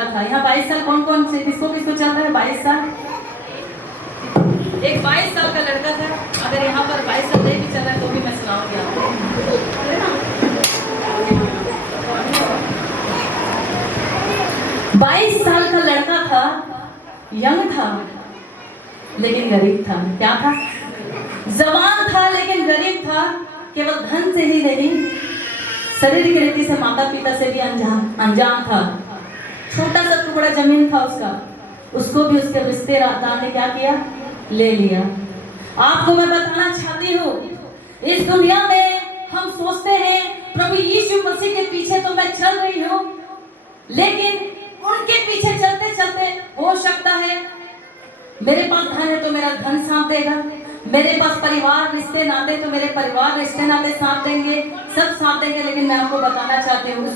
लड़का था। यहाँ 22 साल कौन कौन से किसको किसको चल रहा है? 22 साल। एक 22 साल का लड़का था। अगर यहाँ पर 22 साल नहीं भी चल रहा है तो भी मैं सुनाऊंगी आपको। 22 साल का लड़का था, यंग था लेकिन गरीब था। क्या था? जवान था लेकिन गरीब था। केवल धन से ही नहीं, शरीर की रीति से माता पिता से भी अनजान था। छोटा सा टुकड़ा जमीन था उसका, उसको भी उसके रिश्तेदार ने क्या किया? ले लिया। आपको मैं बताना चाहती हूँ, इस दुनिया में हम सोचते हैं प्रभु यीशु मसीह के पीछे तो मैं चल रही हूँ, लेकिन उनके पीछे चलते चलते हो सकता है मेरे पास धन है तो मेरा धन साथ देगा, मेरे पास परिवार रिश्ते नाते तो मेरे परिवार रिश्ते नाते साथ देंगे, सब साथ देंगे। लेकिन मैं आपको बताना चाहती हूँ,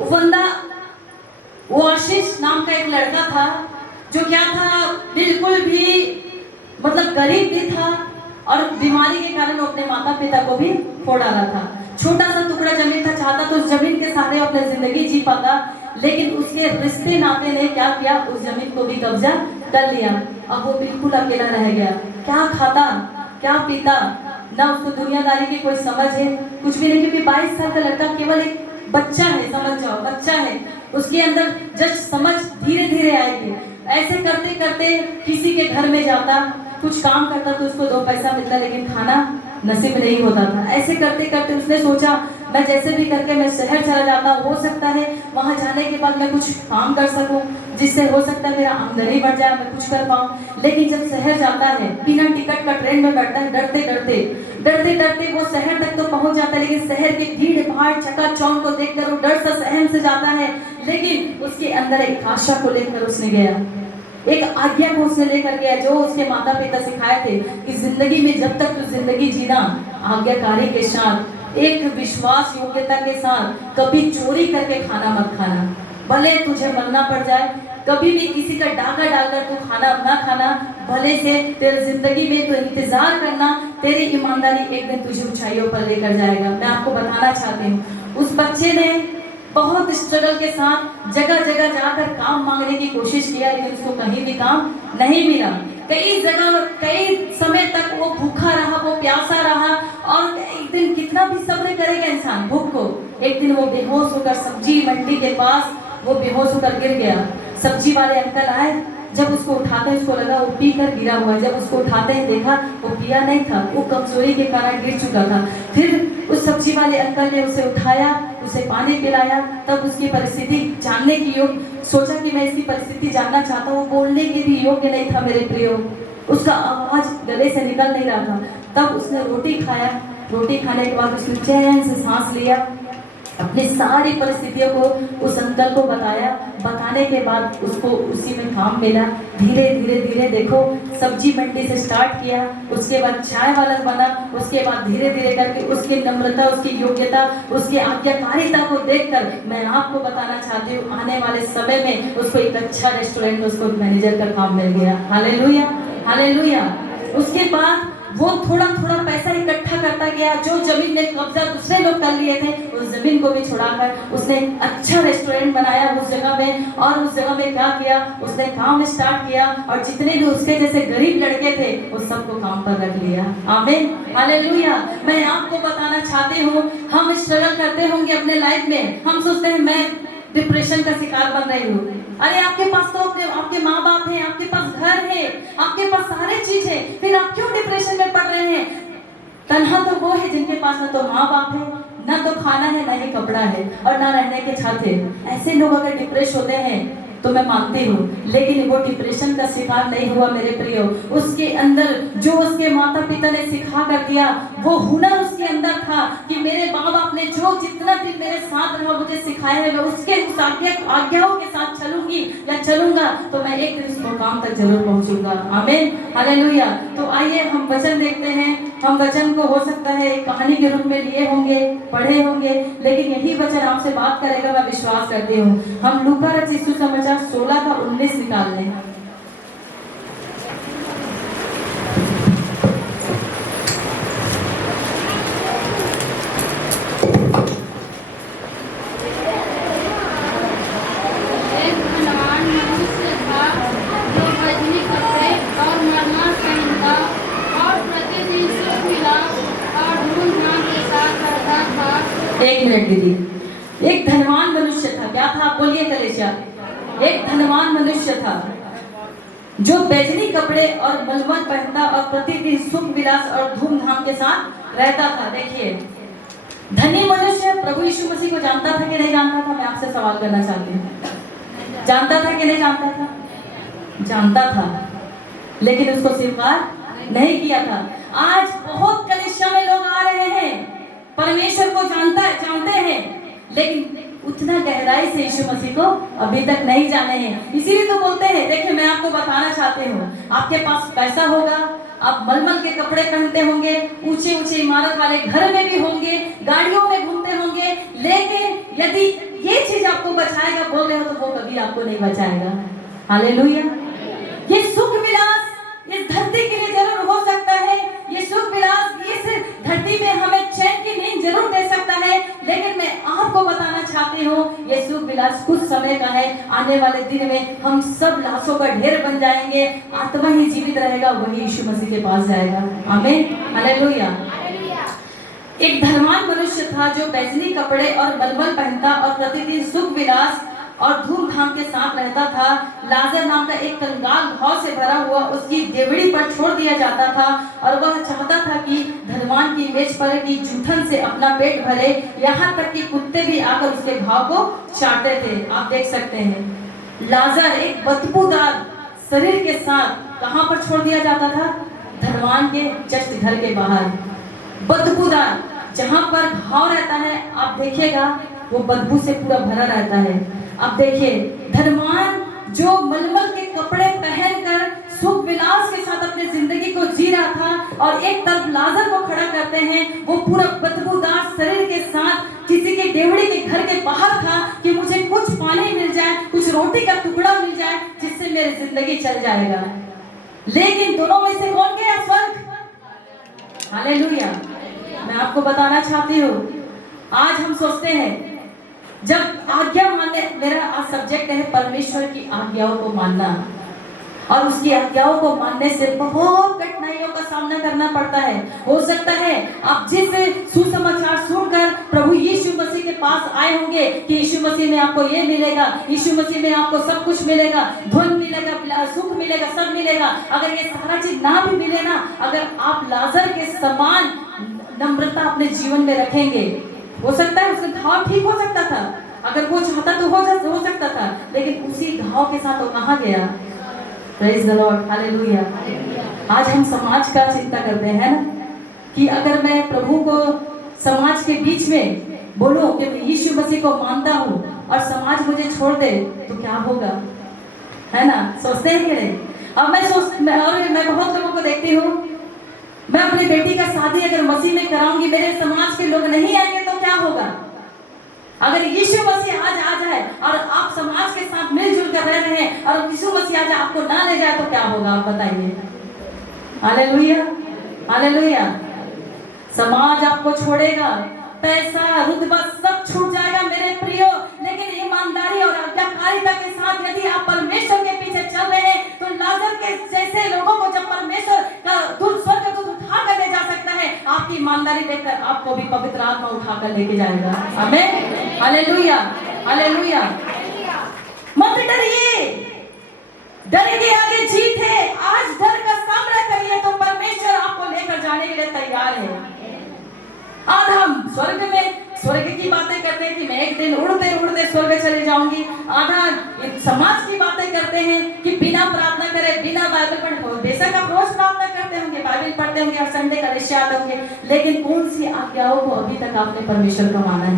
उस बंदा, वो आशीष नाम का एक लड़का था जो क्या था, बिल्कुल भी मतलब गरीब भी था और बीमारी के कारण वो अपने माता पिता को भी खो डाला था। छोटा सा टुकड़ा जमीन था, चाहता तो उस जमीन के सहारे अपनी जिंदगी जी पाता, लेकिन उसके रिश्ते नाते ने क्या किया? उस जमीन को भी कब्जा कर लिया। अब वो बिल्कुल अकेला रह गया। क्या खाता, क्या पीता, ना उसको दुनियादारी की कोई समझ है, कुछ भी नहीं। क्योंकि 22 साल का लड़का केवल एक बच्चा है, समझ जाओ बच्चा है। उसके अंदर जस्ट समझ धीरे धीरे आएगी। ऐसे करते करते किसी के घर में जाता, कुछ काम करता तो उसको 2 पैसा मिलता, लेकिन खाना नसीब नहीं होता था। ऐसे करते करते उसने सोचा मैं जैसे भी करके मैं शहर चला जाता, हो सकता है वहां जाने के बाद मैं कुछ काम कर सकूं, जिससे हो सकता है मेरा आमदनी बढ़ जाए, मैं कुछ कर पाऊं। लेकिन जब शहर जाता है, बिना टिकट का ट्रेन में बैठता है, डरते डरते वो शहर तक तो पहुंच जाता है, लेकिन शहर के भीड़ भाड़ चकाचौंध को देखकर वो डर सा सहम से जाता है। लेकिन उसके अंदर एक आशा को लेकर उसने गया, एक आज्ञा को उसने लेकर गया, जो उसके माता पिता सिखाए थे कि जिंदगी में जब तक तू जिंदगी जीना, आज्ञाकारी के साथ, एक विश्वास योग्यता के साथ, कभी चोरी करके खाना मत खाना, भले तुझे मरना पड़ जाए। कभी भी किसी का डाका डालकर तू खाना ना खाना, भले से तेरी जिंदगी में तो इंतजार करना, तेरी ईमानदारी एक दिन तुझे ऊंचाइयों पर लेकर जाएगा। मैं आपको बताना चाहती हूँ, उस बच्चे ने बहुत स्ट्रगल के साथ जगह जगह जाकर काम मांगने की कोशिश किया, लेकिन उसको कहीं भी काम नहीं मिला। कई जगह कई समय तक वो भूखा रहा, वो प्यासा रहा, और एक दिन कितना भी सब्र करेगा इंसान भूख को। एक दिन वो बेहोश होकर सब्जी मंडी के पास वो बेहोश होकर गिर गया। सब्जी वाले अंकल आए, जब उसको उठाते हैं उसको लगा वो पी कर गिरा हुआ है। जब उसको उठाते हैं देखा वो पिया नहीं था, वो कमजोरी के कारण गिर चुका था। फिर उस सब्जी वाले अंकल ने उसे उठाया, उसे पानी पिलाया, तब उसकी परिस्थिति जानने की योग्य, सोचा कि मैं इसकी परिस्थिति जानना चाहता हूँ। बोलने के भी योग्य नहीं था मेरे प्रियो, उसका आवाज गले से निकल नहीं रहा था। तब उसने रोटी खाया, रोटी खाने के बाद उसने चैन से सांस लिया, अपनी सारी परिस्थितियों को उस अंकल को बताया। बताने के बाद उसको उसी में काम मिला। धीरे धीरे धीरे देखो, सब्जी मंडी से स्टार्ट किया, उसके बाद चाय वाला बना, उसके बाद धीरे धीरे करके उसकी नम्रता, उसकी योग्यता, उसकी आज्ञाकारिता को देखकर मैं आपको बताना चाहती हूँ, आने वाले समय में उसको एक अच्छा रेस्टोरेंट में उसको मैनेजर का काम मिल गया। Hallelujah, hallelujah. उसके बाद वो थोड़ा थोड़ा पैसा इकट्ठा करता गया। जो जमीन में कब्जा दूसरे लोग कर लिए थे, उस जमीन को भी छुड़ाकर उसने अच्छा रेस्टोरेंट बनाया उस जगह में। और उस जगह में क्या किया, उसने काम स्टार्ट किया, और जितने भी उसके जैसे गरीब लड़के थे वो सबको काम पर रख लिया। आमीन, हालेलुया। मैं आपको बताना चाहती हूँ, हम स्ट्रगल करते होंगे अपने लाइफ में, हम सोचते हैं मैं डिप्रेशन का शिकार बन रही हूँ। अरे आपके पास तो आपके माँ बाप हैं, आपके पास घर है, आपके पास सारे चीज है, फिर आप क्यों डिप्रेशन में पड़ रहे हैं? तन्हा तो वो है जिनके पास ना तो माँ बाप है, ना तो खाना है, ना ही कपड़ा है, और ना रहने के छत है। ऐसे लोग अगर डिप्रेस होते हैं तो मैं मानती हूँ, लेकिन वो डिप्रेशन का शिकार नहीं हुआ मेरे प्रियो। उसके अंदर जो उसके माता पिता ने सिखा कर दिया, वो हुनर उसके अंदर था कि मेरे माँ बाप ने जो जितना दिन मेरे साथ रहा, मुझे सिखाया है, मैं उसके उस आज्ञाओं के साथ चलूंगी या चलूंगा तो मैं एक दिन उस मुकाम तक जरूर पहुंचूंगा। आमीन, हालेलुया। तो आइए हम वचन देखते हैं। हम वचन को हो सकता है एक कहानी के रूप में लिए होंगे, पढ़े होंगे, लेकिन यही वचन आपसे बात करेगा, मैं विश्वास करती हूँ। हम लूका रचित सुसमाचार 16 का 19 निकाल लें। एक मिनट दीदी। एक धनवान मनुष्य था, क्या था आप बोलिए कलेशा? एक धनवान मनुष्य था जो बैजनी कपड़े और मलमल पहनता और प्रतिदिन सुख विलास और धूमधाम के साथ रहता था। देखिए, धनी मनुष्य प्रभु यीशु मसीह को जानता था कि नहीं जानता था? मैं आपसे सवाल करना चाहती हूँ, जानता था कि नहीं जानता था? जानता था, लेकिन उसको स्वीकार नहीं किया था। आज बहुत कलीसिया में लोग आ रहे हैं, परमेश्वर को जानते हैं, लेकिन उतना गहराई से यीशु मसीह को अभी तक नहीं जाने हैं। इसीलिए तो बोलते हैं। देखिए, मैं आपको बताना चाहती हूँ, आपके पास पैसा होगा, आप मलमल के कपड़े पहनते होंगे, ऊंचे ऊंचे इमारत वाले घर में भी होंगे, गाड़ियों में घूमते होंगे, लेकिन यदि ये चीज आपको बचाएगा बोल रहे हो तो वो कभी आपको नहीं बचाएगा। हालेलुया। ये सुख विलास इस धरती के लिए जरूर हो सकता है, ये सुख विलास इस धरती में हमें चैन की नींद जरूर दे सकता है, लेकिन मैं आपको बताना चाहती हूँ ये सुख विलास कुछ समय का है। आने वाले दिन में हम सब लाशों का ढेर बन जाएंगे, आत्मा ही जीवित रहेगा, वही यीशु मसीह के पास जाएगा। आमीन, हालेलुया। एक धनवान मनुष्य था जो बैजनी कपड़े और मलमल पहनता और प्रतिदिन सुख विलास और धूमधाम के साथ रहता था। लाजर नाम का एक कंगाल घाव से भरा हुआ उसकी देवड़ी पर छोड़ दिया जाता था और वह चाहता था कि धनवान की मेज पर की जूठन से अपना पेट भरे, यहाँ तक कि कुत्ते भी आकर उसके घाव को चाटते थे। आप देख सकते हैं, लाजर एक बदबूदार शरीर के साथ कहाँ पर छोड़ दिया जाता था? धनवान के जस्ट घर के बाहर। बदबूदार, जहाँ पर घाव रहता है आप देखिएगा वो बदबू से पूरा भरा रहता है। अब देखिए, धनवान जो मलमल के कपड़े पहनकर सुख विलास के साथ अपनी जिंदगी को जी रहा था, और एक तरफ लाजर को खड़ा करते हैं, वो पूरा बदबूदार शरीर के साथ किसी के डेवड़ी के घर के बाहर था कि मुझे कुछ पानी मिल जाए, कुछ रोटी का टुकड़ा मिल जाए, जिससे मेरी जिंदगी चल जाएगा। लेकिन दोनों में से कौन गया स्वर्ग? हालेलुया। मैं आपको बताना चाहती हूँ, आज हम सोचते हैं जब आज्ञा मानने, मेरा आज सब्जेक्ट है परमेश्वर की आज्ञाओं को मानना, और उसकी आज्ञाओं को मानने से बहुत कठिनाइयों का सामना करना पड़ता है। हो सकता है आप जिस सुसमाचार सुनकर प्रभु यीशु मसीह के पास आए होंगे कि यीशु मसीह में आपको ये मिलेगा, यीशु मसीह में आपको सब कुछ मिलेगा, धन मिलेगा, सुख मिलेगा, सब मिलेगा। अगर ये सारा चीज ना भी मिले ना, अगर आप लाजर के समान नम्रता अपने जीवन में रखेंगे, हो सकता है उसका घाव ठीक हो सकता था। अगर वो चाहता तो हो सकता था, लेकिन उसी घाव के साथ वो कहाँ गया? Praise the Lord, hallelujah. आज हम समाज का चिंता करते हैं ना, कि अगर मैं प्रभु को समाज के बीच में बोलूं कि मैं यीशु मसीह को मानता हूँ और समाज मुझे छोड़ दे तो क्या होगा, है ना? सोचते हैं कि नहीं? अब मैं बहुत लोगों को देखती हूँ, मैं अपनी बेटी का शादी अगर मसीह में कराऊंगी, मेरे समाज के लोग नहीं आएंगे तो क्या होगा? अगर यीशु मसीह आज आ जाए और आप समाज के साथ मिलजुल कर रह रहे हैं और यीशु मसीह आज आपको ना ले जाए तो क्या होगा? आप बताइए। Hallelujah, hallelujah. समाज आपको छोड़ेगा, पैसा, रुतबा सब छूट जाएगा मेरे प्रियो, लेकिन ईमानदारी और आज्ञाकारिता के साथ यदि आप परमेश्वर के पीछे चल रहे हैं तो लाजर के जैसे लोगों को जब परमेश्वर का दूत, स्वर्ग दूत उठा कर ले जा सकता है, आपकी ईमानदारी देखकर आपको भी पवित्र आत्मा उठा कर लेके जाएगा। आमीन, हालेलुया, हालेलुया। मत डरिए, डर के आगे जीत है। आज डर का सामना करिए तो परमेश्वर आपको लेकर जाने के लिए तैयार है। आज हम स्वर्ग की बातें करते हैं कि मैं एक दिन उड़ते उड़ते स्वर्ग चले जाऊंगी। आधा समाज की बातें करते हैं कि बिना प्रार्थना करे, बिना बाइबल पढ़े, बेशक आप रोज प्रार्थना करते होंगे, बाइबल पढ़ते होंगे और संडे कलेशे आते होंगे, लेकिन कौन सी आज्ञाओं को अभी तक आपने परमेश्वर का माना है?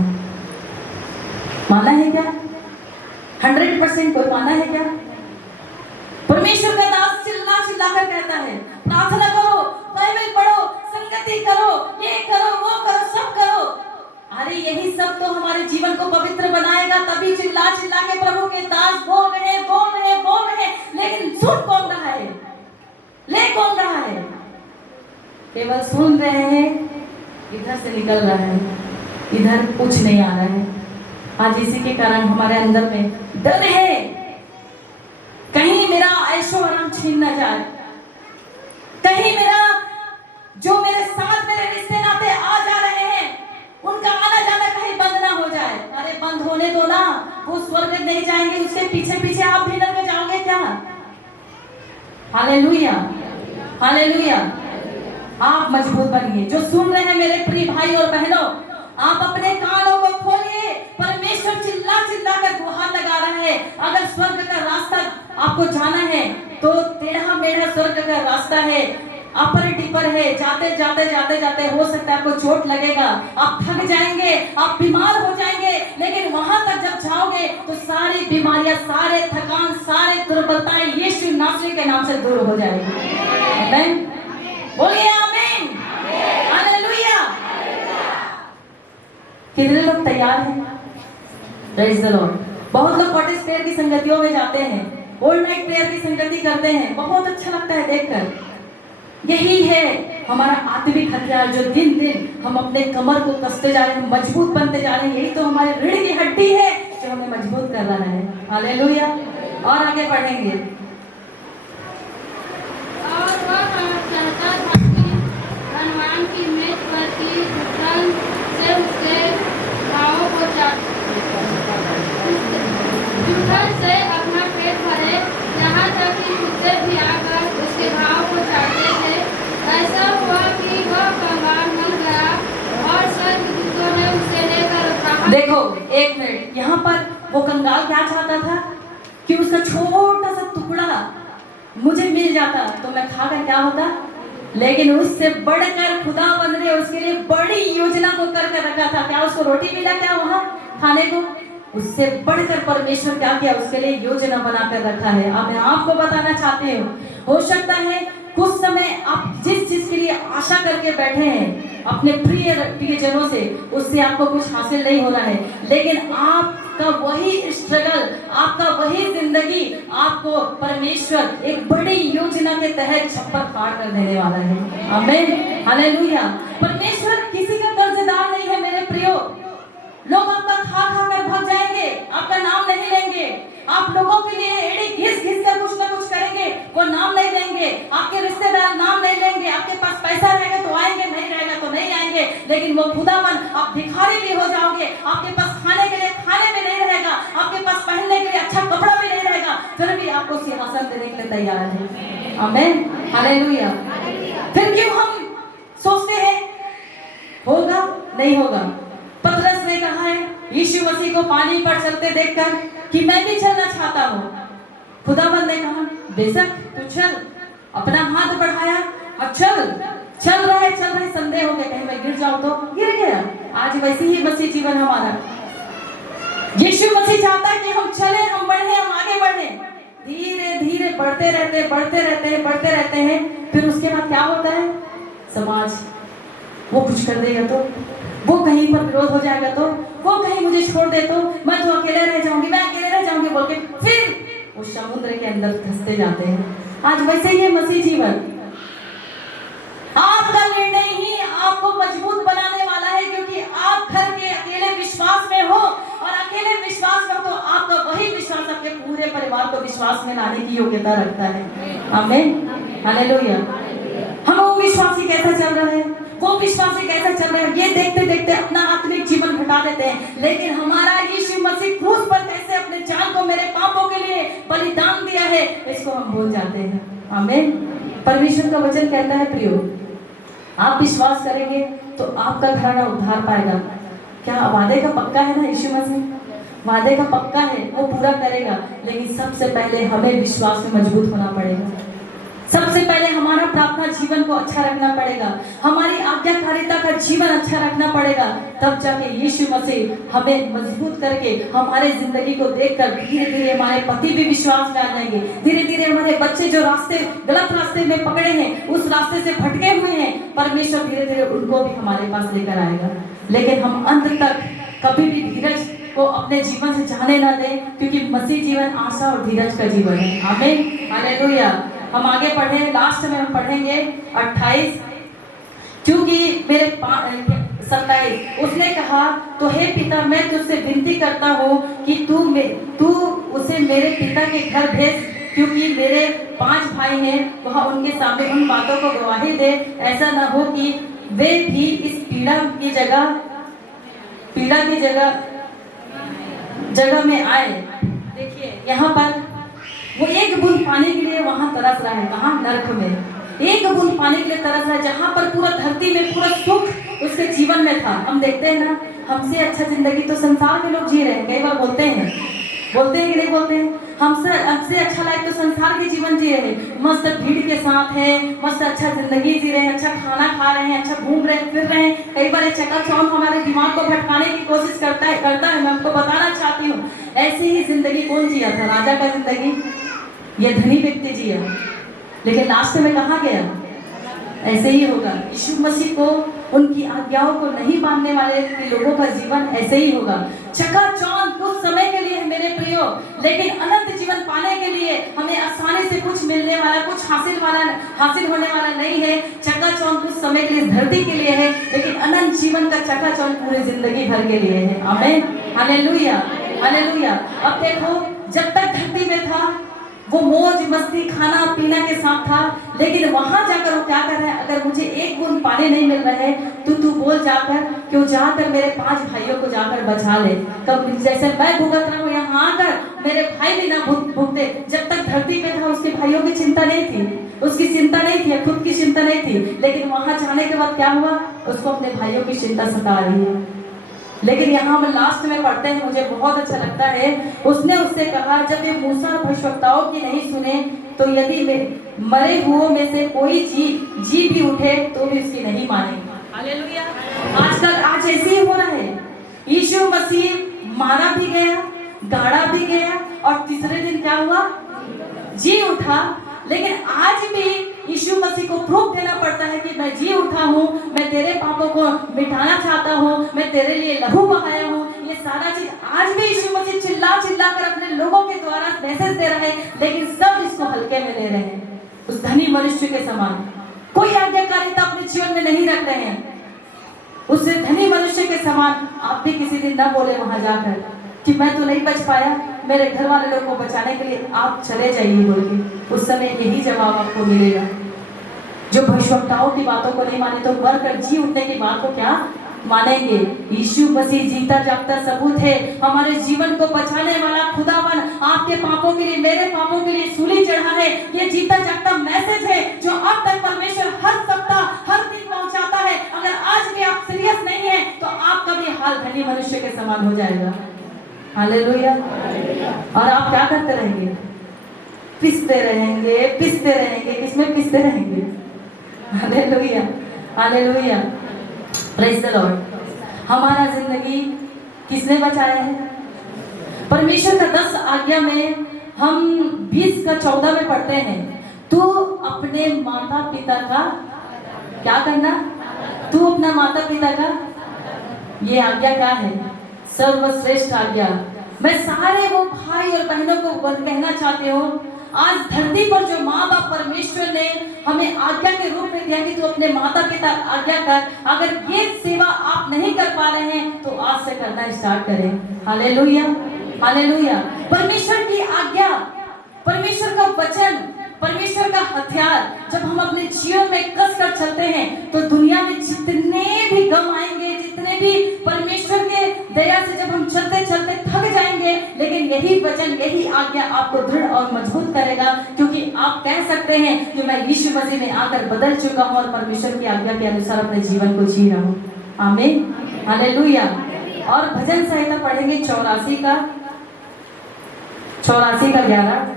माना है क्या? 100% कोई माना है क्या? परमेश्वर का दास चिल्ला चिल्ला कर कहता है प्रार्थना करो, बाइबल पढ़ो, संगति करो, ये करो, वो करो, सब करो। अरे यही सब तो हमारे जीवन को पवित्र बनाएगा। तभी चिल्ला चिल्ला के प्रभु के दास बोल रहे हैं, लेकिन सुन कौन रहा है? ले कौन रहा है? केवल सुन रहे हैं, इधर से निकल रहा है, इधर कुछ नहीं आ रहा है। आज इसी के कारण हमारे अंदर में डर है, कहीं मेरा ऐशो आराम छीन न जाए, कहीं मेरा जो मेरे साथ मेरे रिश्ते नाते आ जा रहे हैं उनका आना जाना कहीं होने दो ना, वो स्वर्ग नहीं जाएंगे, उसके पीछे पीछे आप भी नरक जाओगे क्या? Hallelujah, hallelujah. आप मजबूत बनिए। जो सुन रहे हैं मेरे प्रिय भाई और बहनों, आप अपने कानों को खोलिए। परमेश्वर चिल्ला चिल्ला कर गुहार लगा रहा है। अगर स्वर्ग का रास्ता आपको जाना है तो टेढ़ा मेढ़ा स्वर्ग का रास्ता है, अपर टिपर है, जाते जाते जाते जाते हो सकता है आपको चोट लगेगा, आप थक जाएंगे, आप बीमार हो जाएंगे, लेकिन वहां तक जब जाओगे तो सारी बीमारियां, सारे थकान, सारे दुर्बलताएं यीशु नासरी के नाम से दूर हो जाएगी। आमीन, बोलिए आमीन, हालेलुया। कितने लोग तैयार हैं? Praise the Lord. बहुत लोग कॉटेज प्रेयर की संगतियों में जाते हैं, ओल्ड नाइट प्रेयर की संगति करते हैं, बहुत अच्छा लगता है देखकर। यही है हमारा आत्मिक हथियार, जो दिन दिन हम अपने कमर को कसते जा रहे हैं, मजबूत बनते जा रहे हैं। यही तो हमारे रीढ़ की हड्डी है जो हमें मजबूत कर रहा है। हालेलुया। और आगे पढ़ेंगे। और वह चाहता था कि धनवान की मेज पर की दुकान से उसके घावों को दुकान से अपना पेट भरे, यहाँ तक कि कुत्ते भी आकर उसके घाव को चाटते थे। ऐसा हुआ कि वह कंगाल बन गया और स्वर्गदूतों ने उसे लेकर कहा। देखो एक मिनट, यहाँ पर वो कंगाल क्या चाहता था कि उसका छोटा सा टुकड़ा मुझे मिल जाता तो मैं खाकर क्या होता, लेकिन उससे बढ़कर खुदावंद ने उसके लिए बड़ी योजना को कर रखा था। क्या उसको रोटी मिला क्या वहां खाने को? उससे बढ़कर परमेश्वर क्या किया, उसके लिए योजना बनाकर रखा है। अब मैं आपको बताना चाहती हूँ, हो सकता है कुछ समय आप जिस चीज के लिए आशा करके बैठे हैं अपने प्रियजनों से, उससे आपको कुछ हासिल नहीं हो रहा है, लेकिन आपका वही स्ट्रगल, आपका वही जिंदगी आपको परमेश्वर एक बड़ी योजना के तहत छप्पर फाड़ कर देने वाला है। आमीन, हालेलुया। परमेश्वर किसी का कर्जदार नहीं है मेरे प्रियो। लोग आपका खा खा कर भाग जाएंगे, आपका नाम नहीं लेंगे, आप लोगों के लिए एड़ी घिस घिस कर कुछ ना कुछ करेंगे, वो नाम नहीं लेंगे, आपके रिश्तेदार नाम नहीं लेंगे, आपके पास पैसा रहेगा तो आएंगे, नहीं रहेगा तो नहीं आएंगे, लेकिन वो खुदावन आप भिखारी भी हो जाओगे, आपके पास खाने के लिए खाने भी नहीं रहेगा, आपके पास पहनने के लिए अच्छा कपड़ा भी नहीं रहेगा, फिर भी आपको सिंहासन देने के लिए तैयार है। आमीन, हालेलुया। फिर क्यों हम सोचते हैं होगा नहीं होगा? पतरस ने कहा है यीशु मसीह को पानी पर चलते देखकर कि मैं भी चलना चाहता हूँ। खुदावंद ने कहा बेशक तू चल, अपना हाथ बढ़ाया और चल रहे संदेह हो गया कहीं मैं गिर जाऊं तो गिर गया। आज वैसे ही मसीह जीवन हमारा, यीशु मसीह चाहता है कि हम चले, हम बढ़े, हम आगे बढ़े, धीरे धीरे बढ़ते रहते हैं। फिर उसके बाद क्या होता है? समाज वो कुछ कर देगा तो, वो कहीं पर विरोध हो जाएगा तो, वो कहीं मुझे छोड़ दे तो मैं तो अकेले रह जाऊंगी बोल के फिर वो समुद्र के अंदर धंसते जाते हैं। आज वैसे ही है मसीह जीवन। आपका निर्णय ही आपको मजबूत बनाने वाला है, क्योंकि आप घर के अकेले विश्वास में हो, और अकेले विश्वास में हो तो आपका वही विश्वास आपके पूरे परिवार को विश्वास में लाने की योग्यता रखता है। आमीन, हालेलुया। हम वो विश्वासी कैसा चल रहा है, वो विश्वासी कैसा चल रहा है, ये देखते देखते अपना आत्मिक जीवन घटा देते हैं, लेकिन हमारा यीशु मसीह क्रूस पर कैसे अपने जान को मेरे पापों के लिए बलिदान दिया है, इसको हम भूल जाते हैं। आमीन। परमेश्वर का वचन कहता है प्रियो, आप विश्वास करेंगे तो आपका घराना उद्धार पाएगा। क्या वादे का पक्का है ना? यीशु मसीह वादे का पक्का है, वो पूरा करेगा, लेकिन सबसे पहले हमें विश्वास में मजबूत होना पड़ेगा। सबसे पहले हमारा प्रार्थना जीवन को अच्छा रखना पड़ेगा, हमारी आज्ञाकारिता का जीवन अच्छा रखना पड़ेगा, तब जाके यीशु मसीह हमें मजबूत करके हमारे जिंदगी को देखकर धीरे धीरे हमारे पति भी विश्वास में आ जाएंगे, धीरे धीरे हमारे बच्चे जो गलत रास्ते में पकड़े हैं, उस रास्ते से भटके हुए हैं, परमेश्वर धीरे धीरे उनको भी हमारे पास लेकर आएगा। लेकिन हम अंत तक कभी भी धीरज को अपने जीवन से जाने ना दें, क्योंकि मसीह जीवन आशा और धीरज का जीवन है। आमीन, हालेलुया। हम आगे पढ़े, लास्ट में हम पढ़ेंगे 28, क्योंकि मेरे 27। उसने कहा तो हे पिता, मैं तुझसे विनती करता हूँ कि तू उसे मेरे पिता के घर भेज, क्योंकि मेरे 5 भाई हैं, वह उनके सामने उन बातों को गवाही दे। ऐसा न हो कि वे भी इस पीड़ा की जगह जगह में आए, देखिए यहाँ पर वो एक बूंद पानी के लिए वहां तरस रहा है। कहाँ? नरक में। एक बूंद पानी के लिए तरस रहा है, जहां पर पूरा धरती में पूरा सुख उसके जीवन में था। हम देखते हैं ना, हमसे अच्छा जिंदगी तो संसार के लोग जी रहे हैं। कई बार बोलते हैं कि नहीं बोलते हैं? हमसे अच्छा लाइफ तो संसार के जीवन जी रहे हैं, मस्त भीड़ के साथ है, मस्त अच्छा जिंदगी जी रहे हैं, अच्छा खाना खा रहे हैं, अच्छा घूम रहे हैं, फिर रहे हैं। कई बार चकाचौंध हमारे दिमाग को भटकाने की कोशिश करता है। मैं आपको बताना चाहती हूँ, ऐसी ही जिंदगी कौन जिया था? राजा का जिंदगी ये धनी व्यक्ति जिया, लेकिन लास्ट में कहाँ गया? ऐसे ही होगा। यीशु मसीह को, उनकी आज्ञाओं को नहीं मानने वाले लोगों का जीवन ऐसे ही होगा। चकाचौंध कुछ समय के लिए है मेरे प्रियो, लेकिन अनंत जीवन पाने के लिए हमें आसानी से कुछ मिलने वाला, कुछ हासिल होने वाला नहीं है। चकाचौंध कुछ समय के लिए धरती के लिए है, लेकिन अनंत जीवन का चकाचौंध पूरी जिंदगी भर के लिए है। आमीन, हालेलुया, हालेलुया। अब देखो, जब तक धरती में था वो मौज मस्ती खाना पीना के साथ था, लेकिन वहां जाकर वो क्या कर रहा है? अगर मुझे एक बूंद पानी नहीं मिल रहा है तो तू बोल जाकर, क्यों जाकर मेरे 5 भाइयों को जाकर बचा ले। कब जैसे मैं भुगत रहा हूँ यहाँ आकर, मेरे भाई भी ना भुगते। जब तक धरती पे था उसके भाइयों की चिंता नहीं थी, उसकी चिंता नहीं थी, खुद की चिंता नहीं थी, लेकिन वहां जाने के बाद क्या हुआ? उसको अपने भाइयों की चिंता सता रही है। लेकिन यहाँ हम लास्ट में पढ़ते हैं, मुझे बहुत अच्छा लगता है। उसने उससे कहा, जब ये मूसा और भविष्यवक्ताओं की नहीं सुने तो यदि मरे हुओं में से कोई जी भी उठे तो भी उसकी नहीं मानेंगे। हालेलुया। आज ऐसे ही हो रहा है। यीशु मसीह मारा भी गया, गाड़ा भी गया, और तीसरे दिन क्या हुआ? जी उठा। लेकिन आज भी यीशु मसीह को प्रूफ देना पड़ता है कि मैं जी उठा हूँ, मैं तेरे पापों को मिटाना चाहता हूँ, मैं तेरे लिए लहू बहाया हूँ। ये सारा चीज आज भी यीशु मसीह चिल्ला चिल्ला कर अपने लोगों के द्वारा मैसेज दे रहे हैं, लेकिन सब इसको हल्के में ले रहे हैं। उस धनी मनुष्य के समान कोई आज्ञाकारिता अपने जीवन में नहीं रख रहे हैं। उस धनी मनुष्य के समान आप भी किसी दिन न बोले वहां जाकर कि मैं तो नहीं बच पाया, मेरे घर वाले लोग को बचाने के लिए आप चले जाइए बोल के। उस समय यही जवाब आपको मिलेगा। जो भविष्यवक्ताओं की बातों को नहीं माने तो मरकर जी उठने की बात को क्या मानेंगे? यीशु मसीह जीता जागता सबूत है, हमारे जीवन को बचाने वाला खुदावन आपके पापों के लिए, मेरे पापों के लिए सूली चढ़ा है। ये जीता जागता मैसेज है जो अब तक परमेश्वर हर सप्ताह हर दिन पहुंचाता है। अगर आज भी आप सीरियस नहीं है तो आपका भी हाल धनी मनुष्य के समान हो जाएगा। हालेलुया। और आप क्या करते रहेंगे? पिसते रहेंगे। किसमें पिसते रहेंगे? Hallelujah, hallelujah, praise the Lord. हमारा जिंदगी किसने बचाया है? परमेश्वर का 10 आज्ञा में हम 20 का 14 में पढ़ते हैं, तू अपने माता पिता का क्या करना? तू अपना माता पिता का, ये आज्ञा क्या है? सर्वश्रेष्ठ आज्ञा। मैं सारे वो भाई और बहनों को कहना चाहती हूँ, आज धरती पर जो माँ बाप परमेश्वर ने हमें आज्ञा के रूप में दिया कि तू अपने माता पिता आज्ञा कर, अगर ये सेवा आप नहीं कर पा रहे हैं तो आज से करना स्टार्ट करें। Hallelujah, hallelujah. परमेश्वर की आज्ञा, परमेश्वर का वचन, परमेश्वर का हथियार जब हम अपने जीवन में कस कर चलते हैं तो दुनिया में जितने भी गम आएंगे, जितने भी परमेश्वर के दया से जब हम चलते चलते थक जाएंगे, लेकिन यही वचन, यही आज्ञा आपको दृढ़ और मजबूत करेगा, क्योंकि आप कह सकते हैं कि मैं यीशु मसीह में आकर बदल चुका हूँ और परमेश्वर की आज्ञा के अनुसार अपने जीवन को जी रहा हूँ। आमीन, हालेलुया। और भजन संहिता पढ़ेंगे 84 का 11।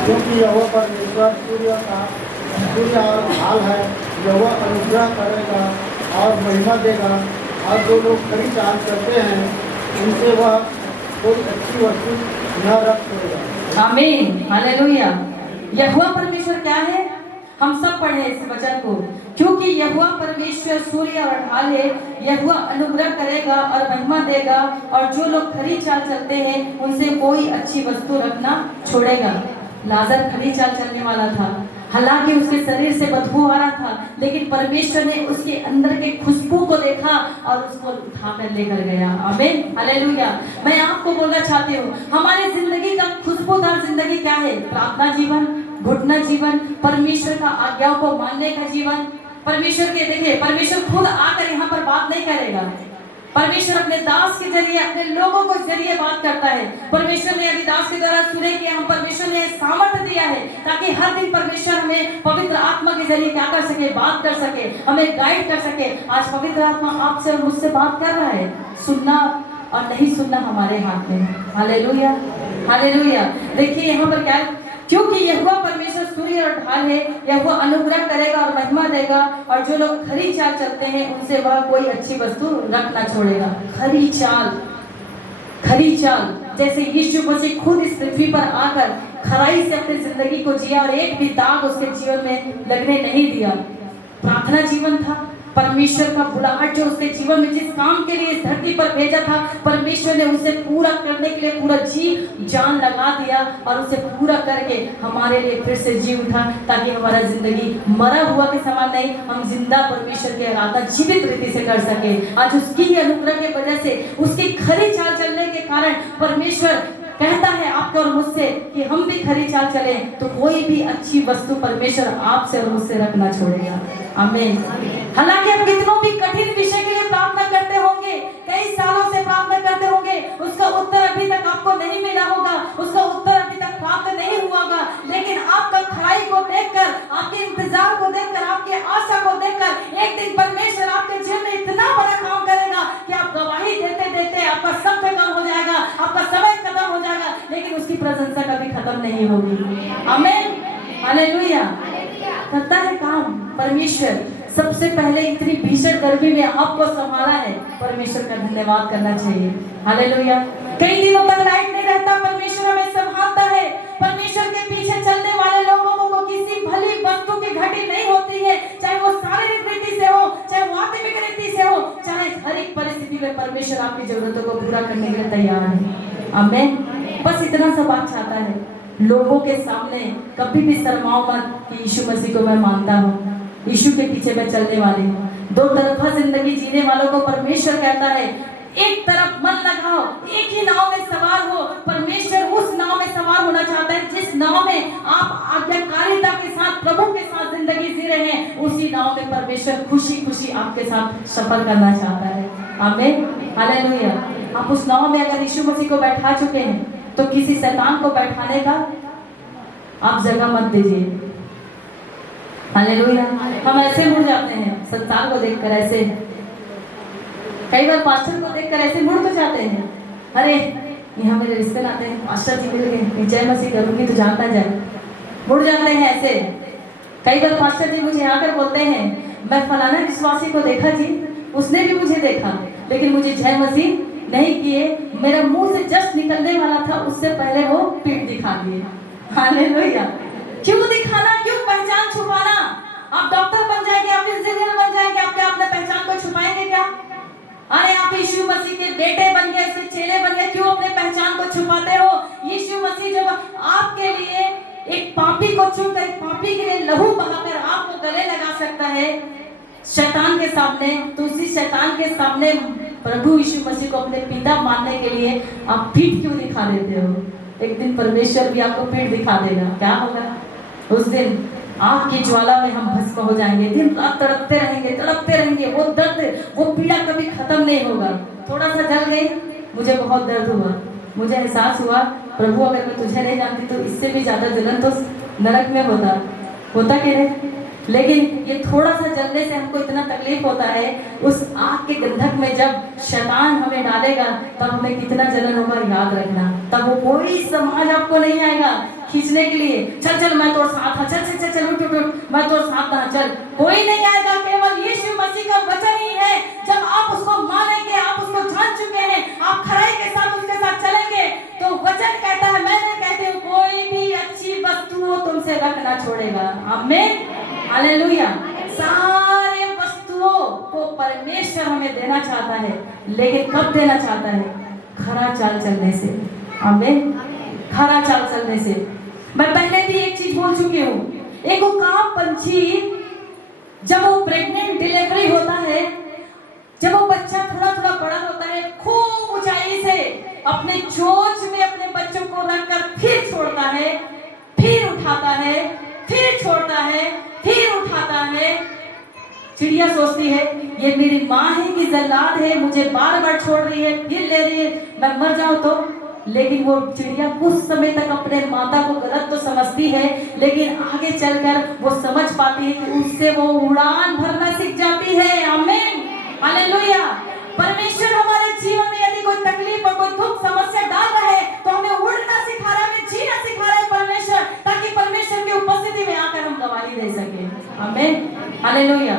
क्योंकि यहोवा परमेश्वर सूर्य और ढाल है, यहोवा अनुग्रह करेगा और महिमा देगा, और जो लोग खरी चाल करते हैं उनसे वह कोई अच्छी वस्तु न रख देगा। आमीन, हालेलुया। यहोवा परमेश्वर क्या है? हम सब पढ़े इस वचन को। क्योंकि यहोवा परमेश्वर सूर्य और ढाल है, यहोवा अनुग्रह करेगा और महिमा देगा, और जो लोग खरी चाल चलते हैं उनसे कोई अच्छी वस्तु रखना छोड़ेगा। लाजर खरी चाल चलने वाला था, हालांकि उसके शरीर से बदबू आ रहा था, लेकिन परमेश्वर ने उसके अंदर के खुशबू को देखा और उसको उठाकर लेकर गया। आमीन, हालेलुया। मैं आपको बोलना चाहती हूँ, हमारी जिंदगी का खुशबूदार जिंदगी क्या है? प्रार्थना जीवन, घुटना जीवन, परमेश्वर का आज्ञाओं को मानने का जीवन। परमेश्वर के देखिए, परमेश्वर खुद आकर यहाँ पर बात नहीं करेगा। परमेश्वर अपने दास के जरिए, अपने लोगों को जरिए बात करता है। परमेश्वर ने अभी दास के द्वारा सुने कि हम परमेश्वर ने सामर्थ्य दिया है ताकि हर दिन परमेश्वर हमें पवित्र आत्मा के जरिए क्या कर सके, बात कर सके, हमें गाइड कर सके। आज पवित्र आत्मा आपसे और मुझसे बात कर रहा है। सुनना और नहीं सुनना हमारे हाथ में है। Hallelujah, hallelujah. देखिए यहाँ पर क्या है, क्योंकि यहोवा परमेश्वर सूर्य और ढाल है, यहोवा अनुग्रह करेगा और महिमा देगा, और जो लोग खरी चाल चलते हैं उनसे वह कोई अच्छी वस्तु रख ना छोड़ेगा। खरी चाल, खरी चाल, जैसे यीशु मसीह खुद इस पृथ्वी पर आकर खराई से अपनी जिंदगी को जिया और एक भी दाग उसके जीवन में लगने नहीं दिया। प्रार्थना जीवन था, परमेश्वर का बुलाहट जो उसके जीवन में जिस काम के लिए इस धरती पर भेजा था, परमेश्वर ने उसे पूरा करने के लिए पूरा जी जान लगा दिया और उसे पूरा करके हमारे लिए फिर से जी उठा, ताकि हमारा जिंदगी मरा हुआ के समान नहीं, हम जिंदा परमेश्वर की आराधना जीवित रीति से कर सके। आज उसकी ही अनुग्रह की वजह से, उसकी खरी चाल चलने के कारण परमेश्वर कहता है आपको और मुझसे कि हम भी खरी चाल चले तो कोई भी अच्छी वस्तु परमेश्वर आपसे और मुझसे रखना छोड़ेगा। आमीन। हालांकि आप कितनों भी कठिन विषय के लिए प्रार्थना करते होंगे, कई सालों से प्रार्थना करते होंगे, उसका उत्तर अभी तक आपको नहीं मिला होगा, उसका उत्तर अभी तक प्राप्त नहीं हुआ होगा, लेकिन आपका खराई को देखकर, आपके इंतजार को देखकर, आपके आशा को देखकर एक दिन परमेश्वर आपके जीवन में इतना बड़ा काम करेगा कि आप गवाही देते देते आपका सब खत्म हो जाएगा, आपका समय खत्म हो जाएगा, लेकिन उसकी प्रशंसा कभी खत्म नहीं होगी। आमीन, हालेलुया। करता है काम परमेश्वर। सबसे पहले इतनी भीषण गर्मी में आपको संभाला है, परमेश्वर का धन्यवाद करना चाहिए। हालेलुया। कई दिनों तक लाइट नहीं रहता, परमेश्वर हमें संभालता है। परमेश्वर के पीछे चलने वाले लोगों को किसी भली वस्तु की घटी नहीं होती है, चाहे वो शारीरिक रीति से हो, चाहे वो आत्मिक रीति से हो, चाहे हर एक परिस्थिति में परमेश्वर आपकी जरूरतों को पूरा करने के लिए तैयार है। आमीन। बस इतना सा बात चाहता है, लोगों के सामने कभी भी शर्माओ मत कि यीशु मसीह को मैं मानता हूँ, यीशु के पीछे मैं चलने वाली हूँ। दो तरफा जिंदगी जीने वालों को परमेश्वर कहता है, एक तरफ मन लगाओ, एक ही नाव में सवार हो। परमेश्वर उस नाव में सवार होना चाहता है जिस नाव में आप आज्ञाकारिता के साथ, प्रभु के साथ जिंदगी जी रहे हैं, उसी नाव में परमेश्वर खुशी खुशी आपके साथ सफर करना चाहता है। आमीन, हालेलुया। आप उस नाव में अगर यीशु मसीह को बैठा चुके हैं तो किसी शैतान को बैठाने का आप जगह मत दीजिए। हालेलुया। हम ऐसे मुड़ जाते हैं संसार को देखकर, ऐसे कई बार पास्टर को देखकर ऐसे मुड़ तो जाते हैं, अरे यहाँ मेरे रिश्ते नाते हैं, पास्टर जी मिल गए, जय मसीह करूंगी तो जानता जाए, मुड़ जाते हैं ऐसे। कई बार पास्टर जी मुझे आकर बोलते हैं, मैं फलाना विश्वासी को देखा जी, उसने भी मुझे देखा, लेकिन मुझे जय मसीह नहीं किए, मेरा मुंह से जस्ट निकलने वाला था उससे पहले वो पीठ दिखा दिए। हालेलुया। क्यों दिखाना, क्यों पहचान छुपाना? आप डॉक्टर बन जाएंगे, आप इंजीनियर बन जाएंगे, आप क्या अपने पहचान को छुपाएंगे क्या? अरे आप यीशु मसीह के बेटे बन गए, उसके चेले बन गए, क्यों अपने पहचान को छुपाते हो? यीशु मसीह जब आपके लिए एक पापी को चुनकर, एक पापी के लिए लहू बहाकर आपको गले लगा सकता है शैतान के सामने, तो उसी शैतान के सामने प्रभु यीशु मसीह को अपने पिता मानने के लिए आप पीठ क्यों दिखा देते हो? एक दिन परमेश्वर भी आपको पीठ दिखा देगा। क्या होगा उस दिन? आग की ज्वाला में हम भस्म हो जाएंगे, दिन रात तड़पते रहेंगे, तड़पते रहेंगे। वो दर्द, वो पीड़ा कभी खत्म नहीं होगा। थोड़ा सा जल गई, मुझे बहुत दर्द हुआ, मुझे एहसास हुआ प्रभु अगर मैं तुझे नहीं जानती तो इससे भी ज्यादा जलन तो नरक में होता कि नहीं? लेकिन ये थोड़ा सा जलने से हमको इतना तकलीफ होता है, उस आग के गंधक में जब शैतान हमें डालेगा तब हमें कितना जलन होगा याद रखना। तब वो कोई समाज आपको नहीं आएगा खींचने के लिए, चल चल मैं तो साथ हाँ, चल चल चल उठ उठ उठ मैं तो साथ हाँ चल, कोई नहीं आएगा। केवल यीशु मसीह का वचन ही है। जब आप उसको मानेंगे, आप उसको जान चुके हैं, आप खराई के साथ उसके साथ चलेंगे, तो वचन कहता है, मैं नहीं कहती हूँ, कोई भी अच्छी वस्तु तुमसे रख ना छोड़ेगा। आमीन, हालेलुया। सारे वस्तुओं को परमेश्वर हमें देना चाहता है, लेकिन कब देना चाहता है? खरा चाल चलने से। आमीन, खरा चाल चलने से। मैं पहले भी एक चीज बोल चुकी हूँ, एक काव पंछी जब वो प्रेग्नेंट डिलीवरी होता है, जब वो बच्चा थोड़ा थोड़ा बड़ा होता है, खूब ऊंचाई से अपने चोंच में अपने बच्चों को रखकर फिर छोड़ता है, फिर उठाता है, सोचती है ये मेरी माँ है कि जल्लाद है, मुझे बार बार छोड़ रही है, फिर ले रही है, मैं मर जाऊं तो। लेकिन वो चिड़िया कुछ समय तक अपने माता को गलत तो समझती है, लेकिन आगे चलकर वो समझ पाती है कि उससे वो उड़ान भरना सीख जाती है। आमीन, हालेलुया। परमेश्वर हमारे जीवन में यदि कोई तकलीफ और कोई दुख समस्या डाल रहा है तो हमें उड़ना सिखा रहा है, हमें जीना सिखा रहा है परमेश्वर, ताकि परमेश्वर की उपस्थिति में आकर हम गवाही दे सके। आमीन, हालेलुया।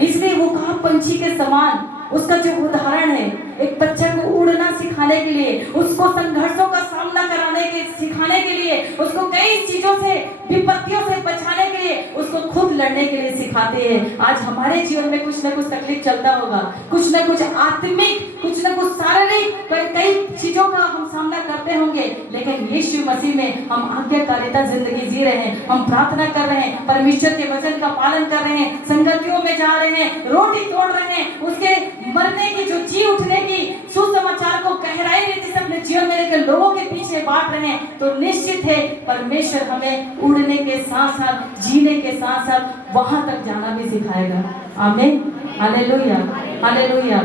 इसलिए वो कहा पंछी के समान, उसका जो उदाहरण है, एक बच्चे को उड़ना सिखाने के लिए, उसको संघर्षों का सामना कराने के सिखाने के लिए, उसको कई चीजों से, विपत्तियों से बचाने के लिए, उसको खुद लड़ने के लिए सिखाते हैं। आज हमारे जीवन में कुछ न कुछ तकलीफ चलता होगा, कुछ न कुछ आत्मिक, कुछ न कुछ शारीरिक, कई चीजों का हम सामना करते होंगे, लेकिन यीशु मसीह में हम आज्ञाकारिता जिंदगी जी रहे हैं। हम प्रार्थना कर रहे हैं, परमेश्वर के वचन का पालन कर रहे हैं, संगतियों में जा रहे हैं, रोटी तोड़ रहे हैं, उसके मरने की, जो जी उठने की सुसमाचार को गहराई रीति से अपने जीवन में लेकर लोगों के पीछे बांट रहे हैं, तो निश्चित है परमेश्वर हमें उड़ने के साथ साथ, जीने के साथ साथ वहां तक जाना भी सिखाएगा। आमीन, हालेलुया, हालेलुया।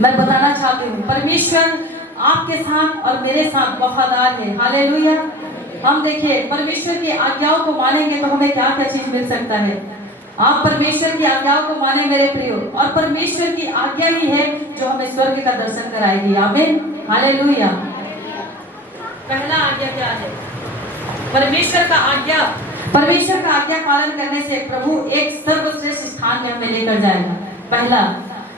मैं बताना चाहती हूँ परमेश्वर आपके साथ और मेरे साथ वफादार है। हालेलुया। हम देखिए परमेश्वर की आज्ञाओं को मानेंगे तो हमें क्या क्या चीज मिल सकता है। आप परमेश्वर की आज्ञाओं को माने मेरे प्रियो, और परमेश्वर की आज्ञा ही है जो हमें स्वर्ग का दर्शन कराएगी। आमीन, हालेलुया। पहला आज्ञा क्या है? परमेश्वर का आज्ञा पालन करने से प्रभु एक सर्वश्रेष्ठ स्थान में हमें लेकर जाएगा। पहला,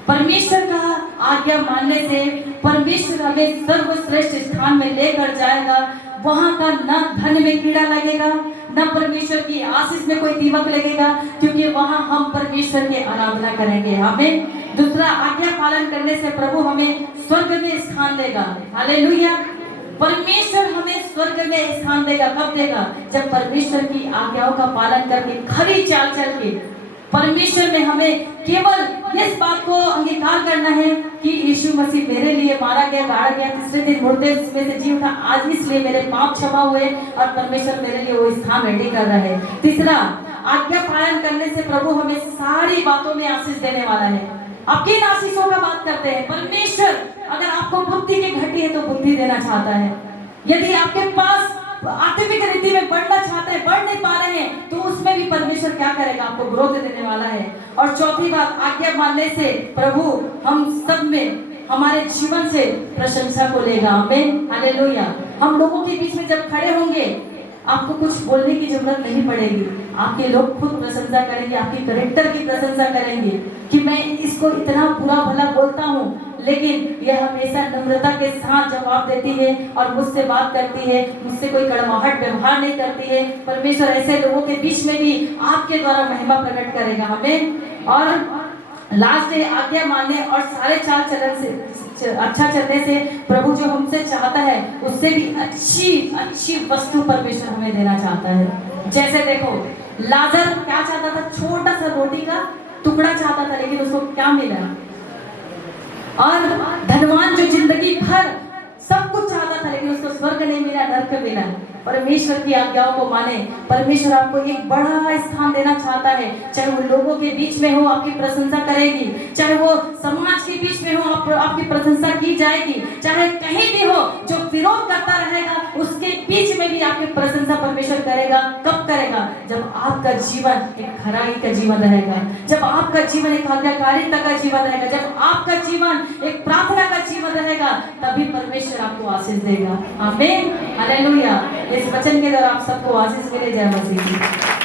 परमेश्वर का आज्ञा मानने से परमेश्वर हमें सर्वश्रेष्ठ स्थान में लेकर जाएगा। वहां का न धन में कीड़ा लगेगा, न परमेश्वर की आशीष में कोई दीमक लगेगा, क्योंकि वहां हम परमेश्वर की आराधना करेंगे। हमें दूसरा, आज्ञा पालन करने से प्रभु हमें स्वर्ग में स्थान देगा। हालेलुया। परमेश्वर हमें स्वर्ग में स्थान देगा। कब देगा? जब परमेश्वर की आज्ञाओं का पालन करके, खरी चाल चल के, परमेश्वर में हमें केवल इस बात को अंगीकार करना है कि यीशु मसीह मेरे लिए मारा गया, गाड़ा गया, तीसरे दिन मुर्दे में से जी उठा, आज इसलिए मेरे पाप क्षमा हुए और परमेश्वर मेरे लिए वो स्थान रेडी कर रहा है। तीसरा, आज्ञा पालन करने से प्रभु हमें सारी बातों में आशीष देने वाला है। आप किन आशीषों का बात करते हैं? परमेश्वर अगर आपको बुद्धि की घटी है तो बुद्धि देना चाहता है। यदि आपके पास आत्मिक रीति में बढ़ना चाहते हैं, बढ़ नहीं पा रहे हैं, तो उसमें भी परमेश्वर क्या करेगा? आपको ग्रोथ देने वाला है। और चौथी बात, आज्ञा मानने से प्रभु हम सब में, हमारे जीवन से प्रशंसा को लेगा। आमीन, हालेलुया। हम लोगों के बीच में जब खड़े होंगे, आपको कुछ बोलने की जरूरत नहीं पड़ेगी, आपके लोग खुद प्रशंसा करेंगे, आपकी कैरेक्टर की प्रशंसा करेंगे कि मैं इसको इतना बुरा भला बोलता हूँ, लेकिन यह हमेशा नम्रता के साथ जवाब देती है और मुझसे बात करती है, मुझसे कोई कड़वाहट व्यवहार नहीं करती है। परमेश्वर ऐसे लोगों के बीच में भी आपके द्वारा महिमा प्रकट करेगा। हमें और लास्ट है, आज्ञा मानने और सारे चाल चलन से अच्छा चलने से प्रभु जो हमसे चाहता है उससे भी अच्छी वस्तु परमेश्वर हमें देना चाहता है। जैसे देखो, लाजर क्या चाहता था? छोटा सा रोटी का टुकड़ा चाहता था, लेकिन उसको क्या मिला? और धनवान जो जिंदगी भर सब कुछ चाहता था, लेकिन उसको स्वर्ग नहीं मिला, नरक मिला। परमेश्वर की आज्ञाओं को माने, परमेश्वर आपको एक बड़ा स्थान देना चाहता है। चाहे वो लोगों के बीच में हो, आपकी प्रशंसा करेगी, चाहे वो समाज के बीच में हो, आपकी प्रशंसा की जाएगी, चाहे कहीं भी हो, जो विरोध करता रहेगा उसके बीच में भी आपकी प्रशंसा परमेश्वर करेगा। कब करेगा? जब आपका जीवन एक खराई का जीवन रहेगा, जब आपका जीवन एक आज्ञाकारिता का जीवन रहेगा, जब आपका जीवन एक प्रार्थना का जीवन रहेगा, तभी परमेश्वर आपको आशीष देगा। आमीन, हालेलुया। इस वचन के द्वारा आप सबको आशीष मिले। जय मसीह।